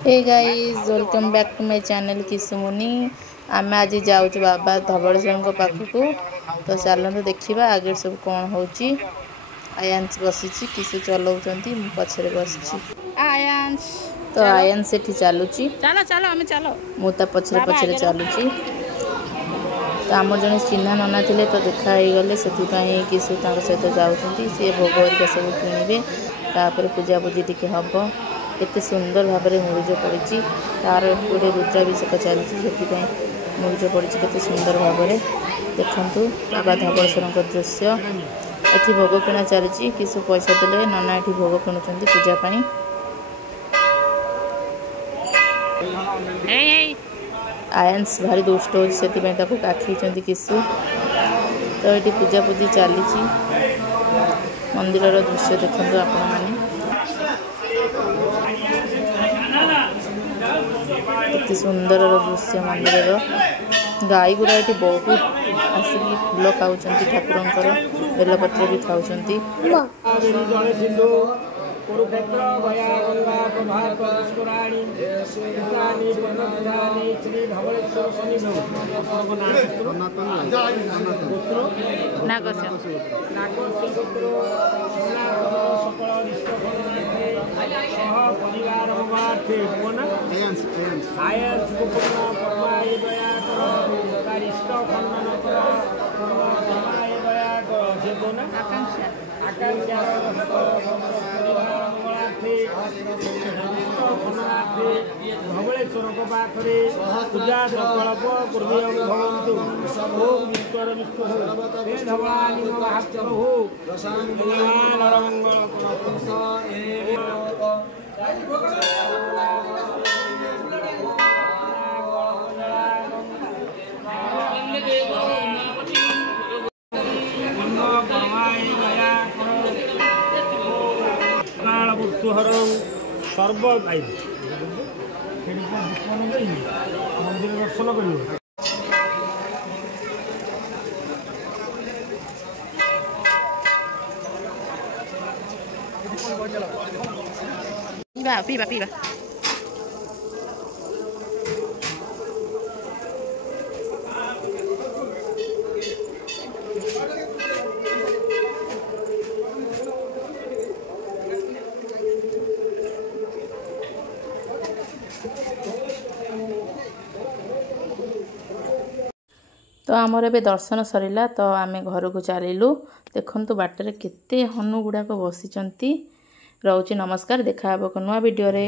Hey guys welcome back to my channel किसुमुनि। आम आज जाऊँ बाबा धवलेश्वर पाखक तो चलते देखा आगे सब कौन हो। आयांश बसी किसु चलाउंट पछरे बस आयांश तो आयांश से चलुची चलो चलो हमें चलो मुता पछरे पछरे चलुची। तो आम जड़े चिन्हा नना थे तो देखा गले से किसु सहित जाऊँगी सी भोग हरिका सब किणवे तापर पूजापूजी टी हम केते सुंदर भाव में मुरुज पड़ी तार गोटे रुद्राभिषेक चलती से मुरुज पड़ी केते सुंदर भाव में देखु बाबा धवलेश्वर दृश्य एठी भोग किणा चली किसु पैसा देले नना एठी भोग किणुचंती पूजापाई। आयांश भारी दुष्ट हो से काखी किसु तो ये पूजापूजी चली मंदिर दृश्य देखु आपण मैंने केते सुंदर दृश्य मंदिर गाई गुड़ा ये बहुत आसिक फूल खाऊँ ठाकुर बेलपत्र भी खाऊँ। धवलेश्वर पाखे पूजा संकल्प पूर्वी भवन्तु ओम ईश्वर विष्णु हे धवलानि महात्म हो सर्व मंदिर दर्शन कर पीवा पीवा पीवा तो आमर ए दर्शन सरला तो आम घर को चलू देखु बाटर केते हनु गुड़ाक बसी। रोची नमस्कार देखा नुआ वीडियो रे।